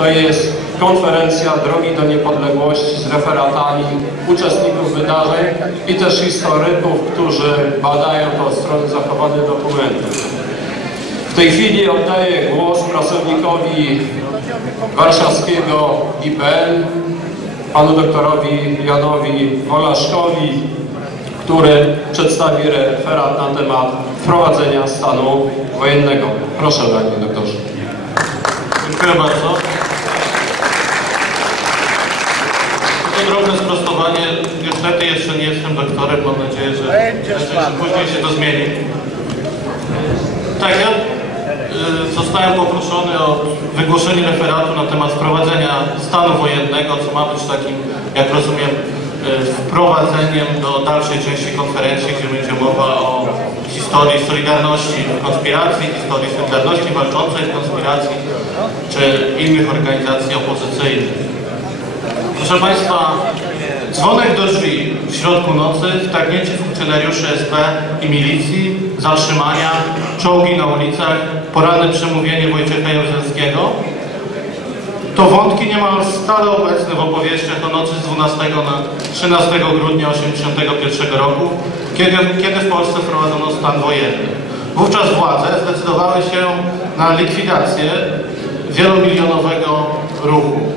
To jest konferencja Drogi do Niepodległości z referatami uczestników wydarzeń i też historyków, którzy badają to od strony zachowane dokumenty. W tej chwili oddaję głos pracownikowi warszawskiego IPN, panu doktorowi Janowi Wolaszkowi, który przedstawi referat na temat wprowadzenia stanu wojennego. Proszę, panie doktorze. Dziękuję bardzo. Tylko drobne sprostowanie. Niestety jeszcze nie jestem doktorem. Mam nadzieję, że, że później się to zmieni. Tak, ja y, zostałem poproszony o wygłoszenie referatu na temat wprowadzenia stanu wojennego, co ma być takim, jak rozumiem, y, wprowadzeniem do dalszej części konferencji, gdzie będzie mowa o historii Solidarności w konspiracji, historii Solidarności walczącej w konspiracji, czy innych organizacji opozycyjnych. Proszę Państwa, dzwonek do drzwi w środku nocy, wtargnięcie funkcjonariuszy SB i milicji, zatrzymania, czołgi na ulicach, poranne przemówienie Wojciecha Jaruzelskiego. To wątki niemal stale obecne w opowieściach o nocy z 12 na 13 grudnia 1981 roku, kiedy, kiedy w Polsce wprowadzono stan wojenny. Wówczas władze zdecydowały się na likwidację wielomilionowego ruchu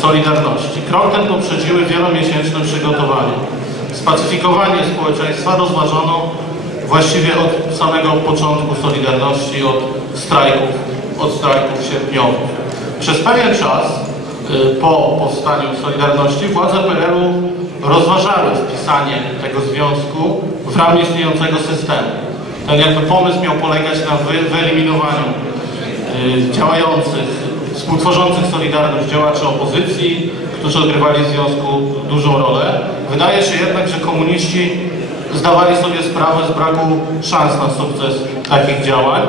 Solidarności. Krok ten poprzedziły wielomiesięczne przygotowania. Spacyfikowanie społeczeństwa rozważano właściwie od samego początku Solidarności, od strajków, od strajków sierpniowych. Przez pewien czas y, po powstaniu Solidarności władze PRL-u rozważały wpisanie tego związku w ramy istniejącego systemu. Ten jakby pomysł miał polegać na wy, wyeliminowaniu y, działających, współtworzących Solidarność działaczy opozycji, którzy odgrywali w związku dużą rolę. Wydaje się jednak, że komuniści zdawali sobie sprawę z braku szans na sukces takich działań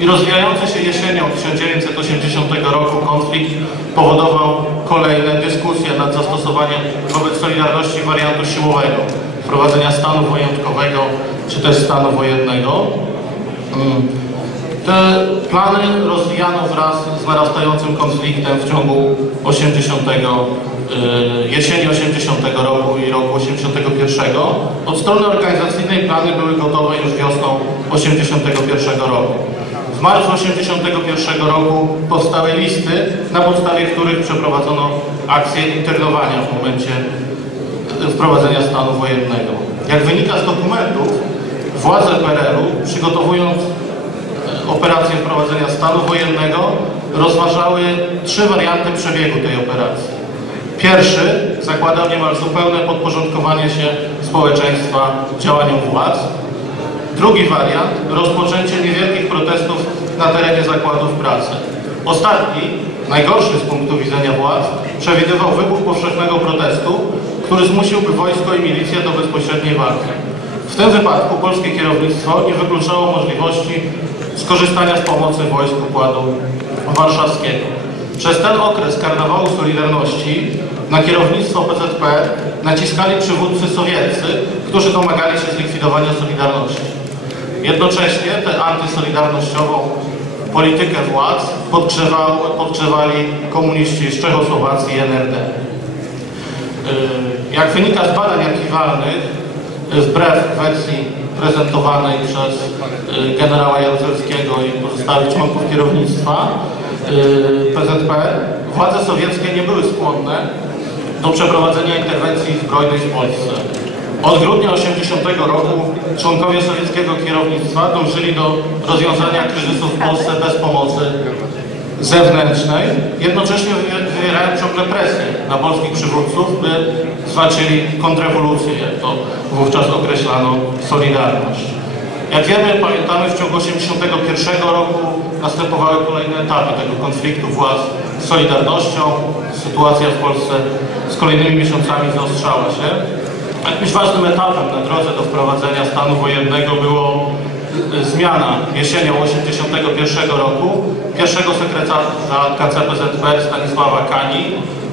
i rozwijający się jesienią 1980 roku konflikt powodował kolejne dyskusje nad zastosowaniem wobec Solidarności wariantu siłowego, wprowadzenia stanu wyjątkowego czy też stanu wojennego. Te plany rozwijano wraz z narastającym konfliktem w ciągu 80, y, jesieni 80 roku i roku 81. Od strony organizacyjnej plany były gotowe już wiosną 81 roku. W marcu 1981 roku powstały listy, na podstawie których przeprowadzono akcję internowania w momencie wprowadzenia stanu wojennego. Jak wynika z dokumentów, władze PRL-u przygotowując operację wprowadzenia stanu wojennego rozważały trzy warianty przebiegu tej operacji. Pierwszy zakładał niemal zupełne podporządkowanie się społeczeństwa działaniom władz, Drugi wariant, rozpoczęcie niewielkich protestów na terenie zakładów pracy. Ostatni, najgorszy z punktu widzenia władz, przewidywał wybuch powszechnego protestu, który zmusiłby wojsko i milicję do bezpośredniej walki. W tym wypadku polskie kierownictwo nie wykluczało możliwości skorzystania z pomocy wojsk Układu Warszawskiego. Przez ten okres karnawału Solidarności na kierownictwo PZP naciskali przywódcy sowieccy, którzy domagali się zlikwidowania Solidarności. Jednocześnie tę antysolidarnościową politykę władz podgrzewali komuniści z Czechosłowacji i NRD. Y, jak wynika z badań archiwalnych, wbrew wersji prezentowanej przez y, generała Jaruzelskiego i pozostałych członków kierownictwa y, PZP, władze sowieckie nie były skłonne do przeprowadzenia interwencji zbrojnej w Polsce. Od grudnia 1980 roku członkowie sowieckiego kierownictwa dążyli do rozwiązania kryzysu w Polsce bez pomocy zewnętrznej, jednocześnie wywierając ciągle presję na polskich przywódców, by zwalczyli kontrrewolucję, jak to wówczas określano Solidarność. Jak wiemy, pamiętamy, w ciągu 1981 roku następowały kolejne etapy tego konfliktu władz z Solidarnością. Sytuacja w Polsce z kolejnymi miesiącami zaostrzała się. Jakimś ważnym etapem na drodze do wprowadzenia stanu wojennego było zmiana jesienią 1981 roku pierwszego sekretarza KCPZP Stanisława Kani,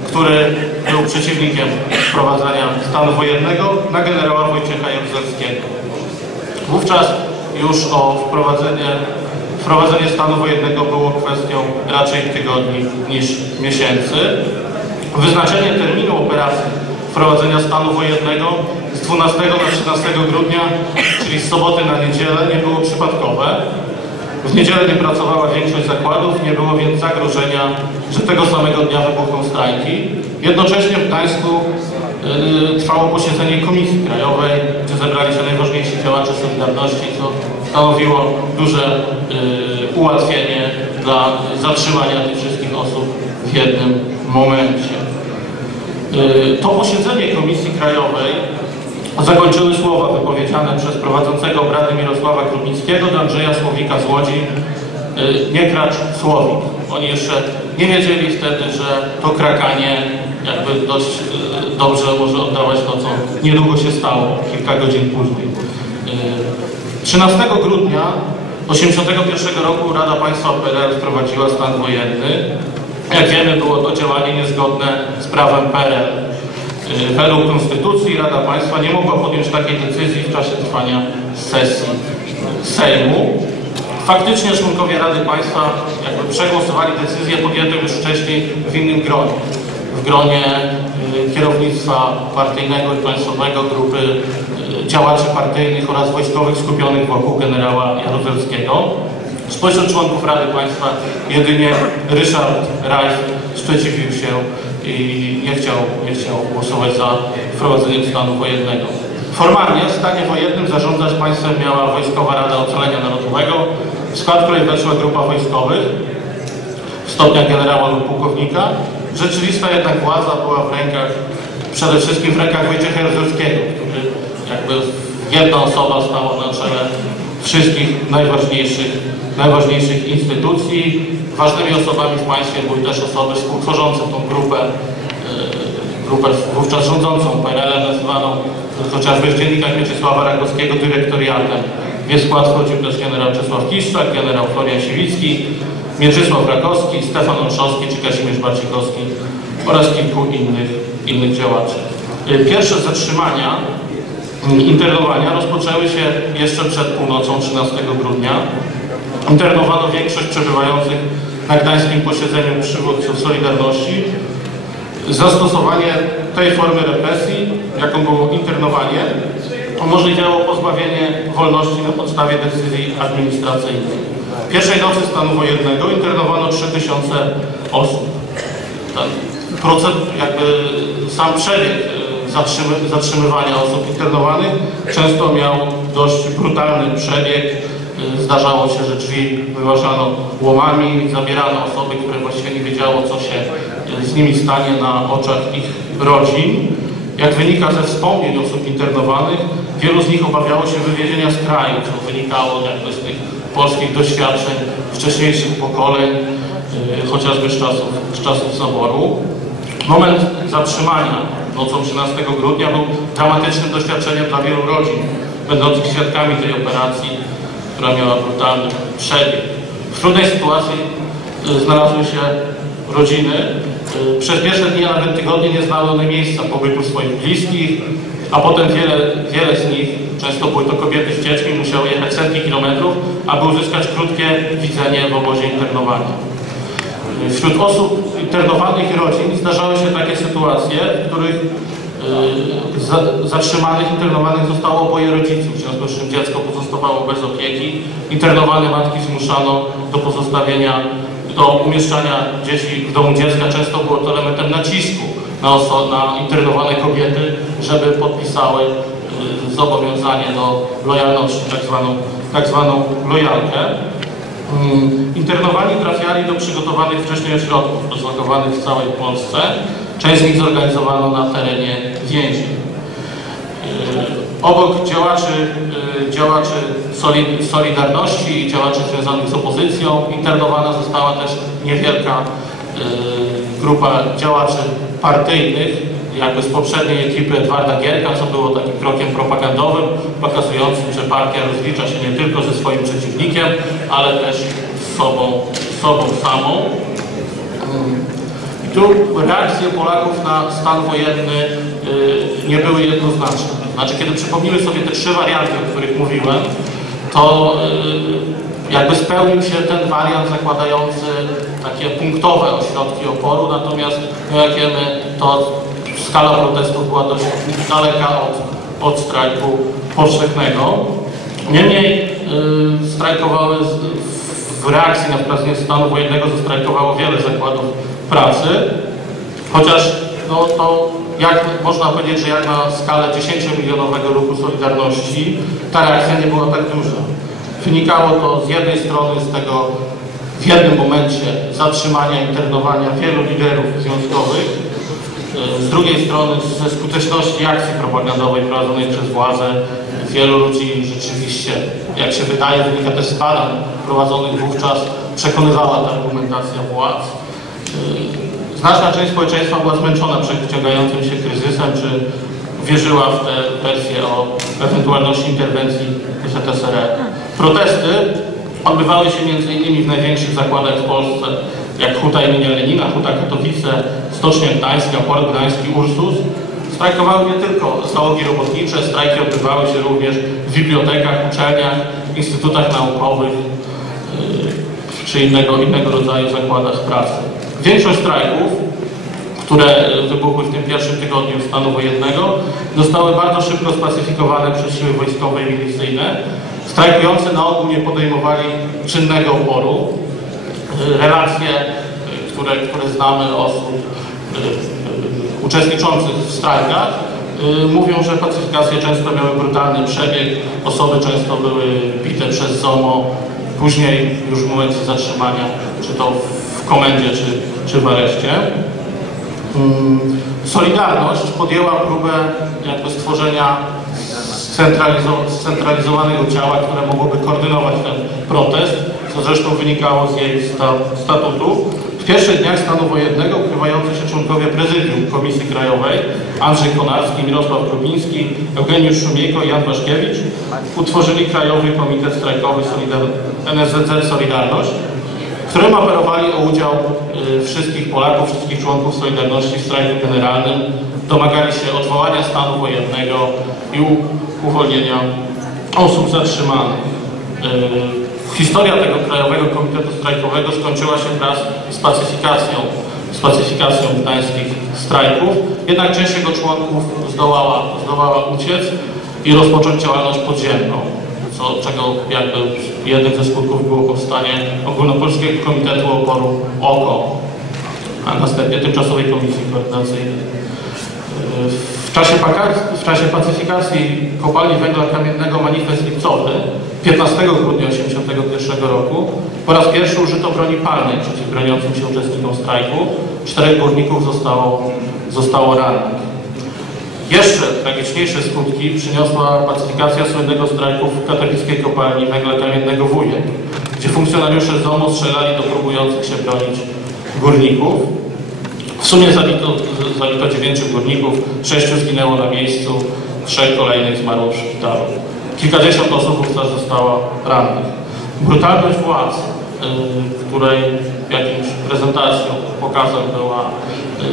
który był przeciwnikiem wprowadzania stanu wojennego na generała Wojciecha Jaruzelskiego. Wówczas już o wprowadzenie wprowadzenie stanu wojennego było kwestią raczej tygodni niż miesięcy. Wyznaczenie terminu operacji wprowadzenia stanu wojennego z 12 na 13 grudnia, czyli z soboty na niedzielę, nie było przypadkowe. W niedzielę nie pracowała większość zakładów, nie było więc zagrożenia, że tego samego dnia wybuchną strajki. Jednocześnie w Gdańsku yy, trwało posiedzenie Komisji Krajowej, gdzie zebrali się najważniejsi działacze Solidarności, co stanowiło duże yy, ułatwienie dla zatrzymania tych wszystkich osób w jednym momencie. Yy, To posiedzenie Komisji Krajowej zakończyły słowa wypowiedziane przez prowadzącego obrady Mirosława Krupnickiego do Andrzeja Słowika z Łodzi. Yy, Nie kracz Słowik. Oni jeszcze nie wiedzieli wtedy, że to krakanie jakby dość yy, dobrze może oddawać to, co niedługo się stało, kilka godzin później. Yy, 13 grudnia 1981 roku Rada Państwa PRL wprowadziła stan wojenny. Jak wiemy, było to działanie niezgodne z prawem PRL. Yy, Według Konstytucji Rada Państwa nie mogła podjąć takiej decyzji w czasie trwania sesji Sejmu. Faktycznie członkowie Rady Państwa jakby przegłosowali decyzję podjętą już wcześniej w innym gronie. W gronie yy, kierownictwa partyjnego i państwowego, grupy yy, działaczy partyjnych oraz wojskowych skupionych wokół generała Jaruzelskiego. Spośród członków Rady Państwa jedynie Ryszard Rajf sprzeciwił się i nie chciał, nie chciał głosować za wprowadzeniem stanu wojennego. Formalnie w stanie wojennym zarządzać państwem miała Wojskowa Rada Ocalenia Narodowego, w skład której weszła grupa wojskowych w stopniach generała lub pułkownika. Rzeczywista jednak władza była w rękach, przede wszystkim w rękach Wojciecha Jaruzelskiego, który jakby jedna osoba stała na czele wszystkich najważniejszych, najważniejszych instytucji. Ważnymi osobami w państwie były też osoby współtworzące tą grupę, e, grupę wówczas rządzącą PRL, nazywaną chociażby w dziennikach Mieczysława Rakowskiego dyrektoriatem. W skład wchodził też generał Czesław Kiszczak, generał Florian Siwicki, Mieczysław Rakowski, Stefan Olszowski czy Kazimierz Barcikowski oraz kilku innych, innych działaczy. E, Pierwsze zatrzymania internowania rozpoczęły się jeszcze przed północą 13 grudnia. Internowano większość przebywających na gdańskim posiedzeniu przywódców Solidarności. Zastosowanie tej formy represji, jaką było internowanie, umożliwiało pozbawienie wolności na podstawie decyzji administracyjnej. Pierwszej nocy stanu wojennego internowano 3000 osób. Ten proces, jakby sam przebieg e, zatrzymy, zatrzymywania osób internowanych często miał dość brutalny przebieg. E, Zdarzało się, że drzwi wyważano łomami, zabierano osoby, które właściwie nie wiedziało, co się e, z nimi stanie na oczach ich rodzin. Jak wynika ze wspomnień osób internowanych, wielu z nich obawiało się wywiezienia z kraju, co wynikało jakby z tych polskich doświadczeń wcześniejszych pokoleń, e, chociażby z czasów, z czasów zaboru. Moment zatrzymania nocą 13 grudnia był dramatycznym doświadczeniem dla wielu rodzin, będących świadkami tej operacji, która miała brutalny przebieg. W trudnej sytuacji y, znalazły się rodziny. Y, Przez pierwsze dni, a nawet tygodnie nie znały one miejsca pobytu swoich bliskich, a potem wiele, wiele z nich, często były to kobiety z dziećmi, musiały jechać setki kilometrów, aby uzyskać krótkie widzenie w obozie internowania. Wśród osób internowanych i rodzin zdarzały się takie sytuacje, w których y, zatrzymanych, internowanych zostało oboje rodziców, w związku z czym dziecko pozostawało bez opieki. Internowane matki zmuszano do pozostawienia, do umieszczania dzieci w domu dziecka. Często było to elementem nacisku na, na internowane kobiety, żeby podpisały y, zobowiązanie do lojalności, tak zwaną, tak zwaną lojalkę. Mm, Internowani trafiali do przygotowanych wcześniej ośrodków rozlokowanych w całej Polsce. Część z nich zorganizowano na terenie więzień. Obok działaczy, yy, działaczy Soli- Solidarności i działaczy związanych z opozycją internowana została też niewielka yy, grupa działaczy partyjnych, jakby z poprzedniej ekipy Edwarda Gierka, co było takim krokiem propagandowym, pokazującym, że partia rozlicza się nie tylko ze swoim przeciwnikiem, ale też z sobą, z sobą samą. Tu reakcje Polaków na stan wojenny y, nie były jednoznaczne. Znaczy, kiedy przypomnimy sobie te trzy warianty, o których mówiłem, to y, jakby spełnił się ten wariant zakładający takie punktowe ośrodki oporu, natomiast no jak wiemy, to skala protestów była dość daleka od, od strajku powszechnego. Niemniej y, strajkowały z, w reakcji na wprowadzenie stanu wojennego zastrajkowało wiele zakładów pracy, chociaż no, to jak można powiedzieć, że jak na skalę 10-milionowego ruchu Solidarności ta reakcja nie była tak duża. Wynikało to z jednej strony z tego w jednym momencie zatrzymania, internowania wielu liderów związkowych, z drugiej strony ze skuteczności akcji propagandowej prowadzonej przez władze wielu ludzi rzeczywiście, jak się wydaje, wynika też z badań prowadzonych wówczas, przekonywała ta argumentacja władz. Znaczna część społeczeństwa była zmęczona przeciągającym się kryzysem, czy wierzyła w tę wersję o ewentualności interwencji ZSRR. Protesty odbywały się m.in. w największych zakładach w Polsce, jak Huta imienia Lenina, Huta Katowice, Stocznia Gdańska, Port Gdański, Ursus. Strajkowały nie tylko załogi robotnicze, strajki odbywały się również w bibliotekach, uczelniach, instytutach naukowych yy, czy innego, innego rodzaju zakładach pracy. Większość strajków, które wybuchły w tym pierwszym tygodniu stanu wojennego, zostały bardzo szybko spacyfikowane przez siły wojskowe i milicyjne. Strajkujący na ogół nie podejmowali czynnego oporu. Relacje, które, które znamy osób uczestniczących w strajkach, mówią, że pacyfikacje często miały brutalny przebieg, osoby często były bite przez ZOMO, później już w momencie zatrzymania, czy to w komendzie, czy, czy w areszcie. Solidarność podjęła próbę jakby stworzenia scentralizowanego ciała, które mogłoby koordynować ten protest, co zresztą wynikało z jej statutu. W pierwszych dniach stanu wojennego ukrywający się członkowie prezydium Komisji Krajowej Andrzej Konarski, Mirosław Grubiński, Eugeniusz Szumiejko i Jan Waszkiewicz utworzyli Krajowy Komitet Strajkowy Solidar NSZZ Solidarność, którym apelowali o udział y, wszystkich Polaków, wszystkich członków Solidarności w strajku generalnym. Domagali się odwołania stanu wojennego i uwolnienia osób zatrzymanych. Y, Historia tego Krajowego Komitetu Strajkowego skończyła się wraz z pacyfikacją, z pacyfikacją gdańskich strajków, jednak część jego członków zdołała, zdołała uciec i rozpocząć działalność podziemną, co, czego jakby jednym ze skutków było powstanie Ogólnopolskiego Komitetu Oporu OKO, a następnie Tymczasowej Komisji Koordynacyjnej. W czasie, w czasie pacyfikacji kopalni węgla kamiennego Manifest Lipcowy 15 grudnia 1981 roku po raz pierwszy użyto broni palnej przeciw broniącym się uczestnikom strajku. Czterech górników zostało, zostało rannych. Jeszcze tragiczniejsze skutki przyniosła pacyfikacja słynnego strajku w katowickiej kopalni węgla kamiennego Wujek, gdzie funkcjonariusze ZOMO strzelali do próbujących się bronić górników. W sumie zabito, zabito 9 górników, 6 zginęło na miejscu, trzech kolejnych zmarło w szpitalu. Kilkadziesiąt osób wówczas zostało rannych. Brutalność władz, której jakimś prezentacją, pokazem była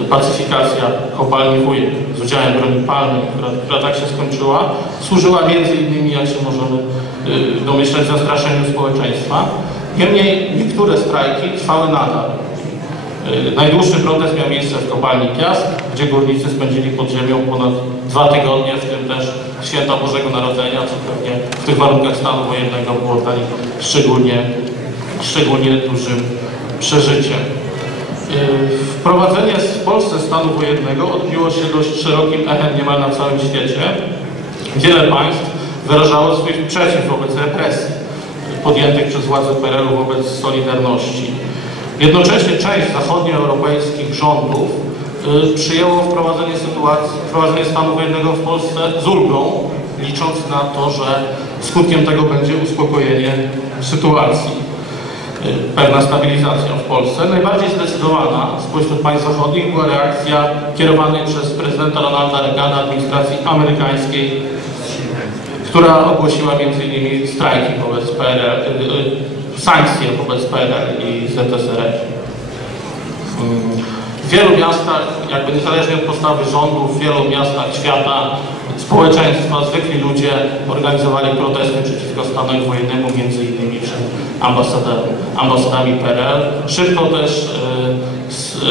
y, pacyfikacja kopalni Wujek z udziałem broni palnej, która, która tak się skończyła, służyła między innymi, jak się możemy y, domyśleć, zastraszeniu społeczeństwa. Niemniej niektóre strajki trwały nadal. Y, najdłuższy protest miał miejsce w kopalni Piast, gdzie górnicy spędzili pod ziemią ponad dwa tygodnie, w tym też święta Bożego Narodzenia, co pewnie w tych warunkach stanu wojennego było dla nich szczególnie, szczególnie dużym przeżyciem. Y, wprowadzenie w Polsce stanu wojennego odbiło się dość szerokim echem niemal na całym świecie. Wiele państw wyrażało swój sprzeciw wobec represji podjętych przez władze PRL-u wobec Solidarności. Jednocześnie część zachodnioeuropejskich rządów y, przyjęło wprowadzenie sytuacji, wprowadzenie stanu wojennego w Polsce z ulgą, licząc na to, że skutkiem tego będzie uspokojenie sytuacji, pewna stabilizacja w Polsce. Najbardziej zdecydowana spośród państw zachodnich była reakcja kierowanej przez prezydenta Ronalda Reagana administracji amerykańskiej, która ogłosiła m.in. strajki wobec PRL, y, sankcje wobec PRL i ZSRR. W wielu miastach, jakby niezależnie od postawy rządu, w wielu miastach świata społeczeństwa, zwykli ludzie organizowali protesty przeciwko stanowi wojennemu, między innymi przed ambasadami, ambasadami PRL. Szybko też e,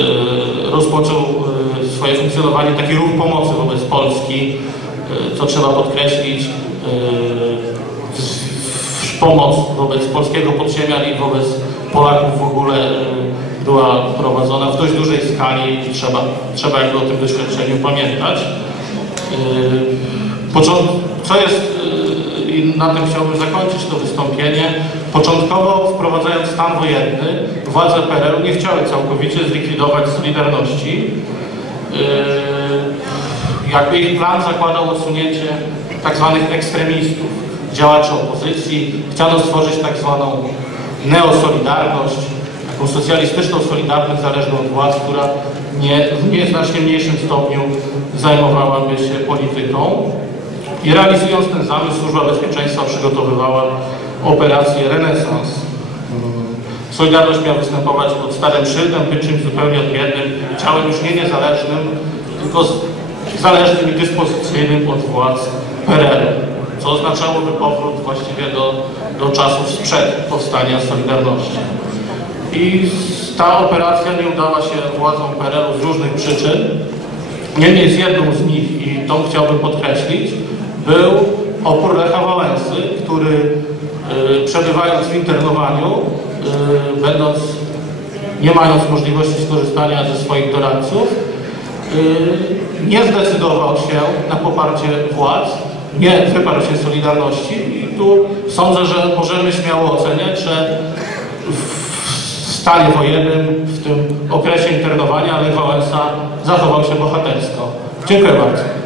e, rozpoczął e, swoje funkcjonowanie taki ruch pomocy wobec Polski, co trzeba podkreślić, pomoc wobec polskiego podziemia i wobec Polaków w ogóle była prowadzona w dość dużej skali i trzeba, trzeba jakby o tym doświadczeniu pamiętać. Yy, Co jest, yy, i na tym chciałbym zakończyć to wystąpienie, początkowo wprowadzając stan wojenny, władze PRL nie chciały całkowicie zlikwidować Solidarności. Yy, Jakby ich plan zakładał odsunięcie tak zwanych ekstremistów, działaczy opozycji. Chciano stworzyć tak zwaną neosolidarność, taką socjalistyczną solidarność zależną od władz, która nie, w nieznacznie mniejszym stopniu zajmowałaby się polityką. I realizując ten zamysł, Służba Bezpieczeństwa przygotowywała operację Renesans. Solidarność miała występować pod starym szyldem, być czymś zupełnie odmiennym, ciałem już nie niezależnym, tylko zależnym i dyspozycyjnym od władz PRL, co oznaczałoby powrót właściwie do, do czasów sprzed powstania Solidarności. I ta operacja nie udała się władzom PRL-u z różnych przyczyn. Niemniej z jedną z nich, i tą chciałbym podkreślić, był opór Lecha Wałęsy, który y, przebywając w internowaniu, y, będąc, nie mając możliwości skorzystania ze swoich doradców, y, nie zdecydował się na poparcie władz, nie wyparł się Solidarności i tu sądzę, że możemy śmiało oceniać, że stanie wojennym, w tym okresie internowania Lech Wałęsa zachował się bohatersko. Dziękuję bardzo.